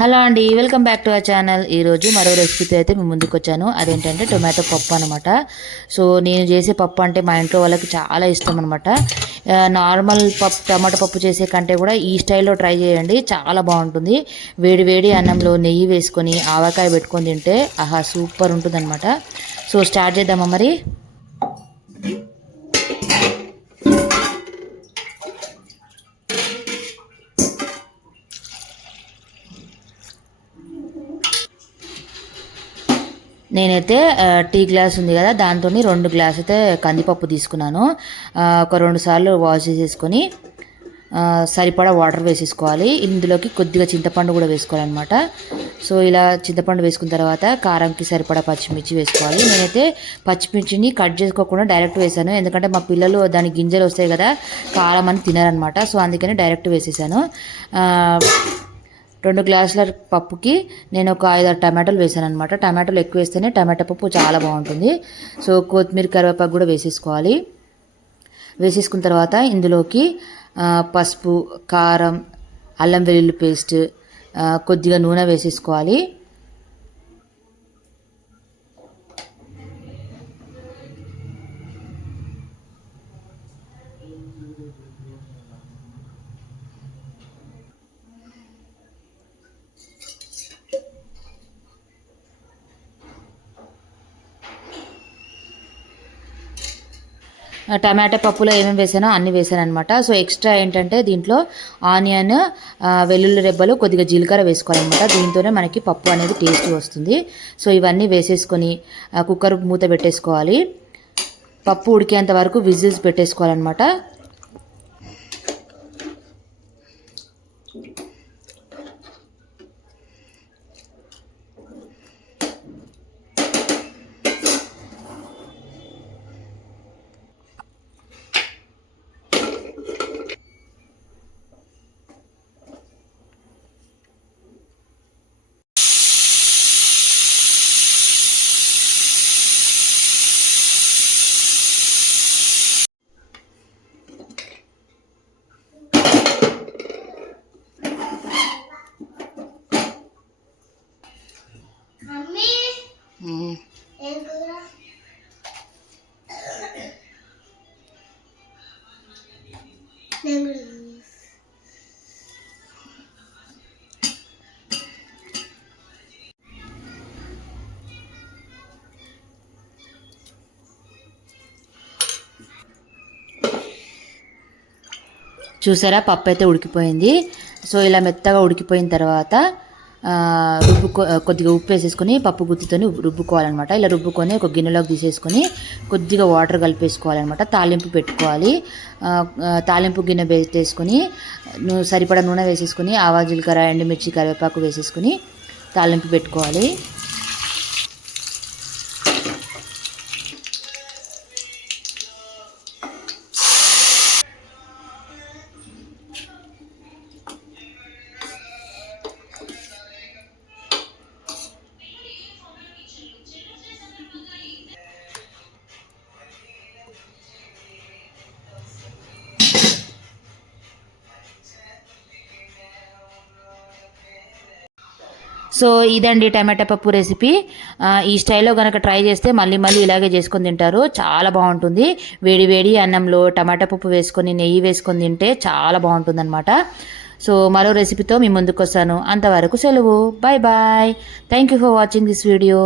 Hello అండి, welcome back to our channel. ఈరోజు మరో రెసిపీతో అయితే మేము ముందుకు వచ్చాను. అదేంటంటే టొమాటో పప్పు అనమాట. సో నేను చేసే పప్పు అంటే మా ఇంట్లో వాళ్ళకి చాలా ఇష్టం అనమాట. నార్మల్ పప్పు, టమాటో పప్పు చేసే కంటే కూడా ఈ స్టైల్లో ట్రై చేయండి, చాలా బాగుంటుంది. వేడి వేడి అన్నంలో నెయ్యి వేసుకొని ఆవకాయ పెట్టుకొని తింటే ఆహా సూపర్ ఉంటుంది అనమాట. సో స్టార్ట్ చేద్దామా మరి. నేనైతే టీ గ్లాస్ ఉంది కదా, దాంతో 2 గ్లాస్ అయితే కందిపప్పు తీసుకున్నాను. ఒక 2 సార్లు వాష్ చేసేసుకొని సరిపడా వాటర్ వేసేసుకోవాలి. ఇందులోకి కొద్దిగా చింతపండు కూడా వేసుకోవాలన్నమాట. సో ఇలా చింతపండు వేసుకున్న తర్వాత కారంకి సరిపడా పచ్చిమిర్చి వేసుకోవాలి. నేనైతే పచ్చిమిర్చిని కట్ చేసుకోకుండా డైరెక్ట్ వేసాను, ఎందుకంటే మా పిల్లలు దాని గింజలు వస్తాయి కదా, కారం అని తినారనమాట. సో అందుకని డైరెక్ట్ వేసేసాను. 2 గ్లాసుల పప్పుకి నేను ఒక 5-6 టమాటాలు వేసాను అనమాట. టమాటాలు ఎక్కువ వేస్తేనే టమాటా పప్పు చాలా బాగుంటుంది. సో కొత్తిమీర, కరివేపాకు కూడా వేసేసుకోవాలి. వేసేసుకున్న తర్వాత ఇందులోకి పసుపు, కారం, అల్లం వెల్లుల్లి పేస్ట్, కొద్దిగా నూనె వేసేసుకోవాలి. టమాటా పప్పులో ఏమేమి వేసానో అన్నీ వేసాను అనమాట. సో ఎక్స్ట్రా ఏంటంటే దీంట్లో ఆనియన్, వెల్లుల్లి రెబ్బలు, కొద్దిగా జీలకర్ర వేసుకోవాలన్నమాట. దీంతోనే మనకి పప్పు అనేది టేస్ట్ వస్తుంది. సో ఇవన్నీ వేసేసుకొని కుక్కర్ మూత పెట్టేసుకోవాలి. పప్పు ఉడికేంత వరకు విజిల్స్ పెట్టేసుకోవాలన్నమాట. చూసారా, పప్పు అయితే ఉడికిపోయింది. సో ఇలా మెత్తగా ఉడికిపోయిన తర్వాత కొద్దిగా ఉప్పు వేసేసుకొని పప్పు గుత్తితో రుబ్బుకోవాలన్నమాట. ఇలా రుబ్బుకొని ఒక గిన్నెలోకి తీసేసుకొని కొద్దిగా వాటర్ కలిపేసుకోవాలన్నమాట. తాలింపు పెట్టుకోవాలి. తాలింపు గిన్నె పెట్టేసుకొని సరిపడా నూనె వేసేసుకొని ఆవా, జీలకర్ర, ఎండుమిర్చి, కరివేపాకు వేసేసుకొని తాలింపు పెట్టుకోవాలి. సో ఇదండి టమాటా పప్పు రెసిపీ. ఈ స్టైల్లో కనుక ట్రై చేస్తే మళ్ళీ మళ్ళీ ఇలాగే చేసుకొని తింటారు, చాలా బాగుంటుంది. వేడి వేడి అన్నంలో టమాటా పప్పు వేసుకొని నెయ్యి వేసుకొని తింటే చాలా బాగుంటుంది అనమాట. సో మరో రెసిపీతో మీ ముందుకు వస్తాను. అంతవరకు సెలవు. Bye bye. Thank you for watching this video.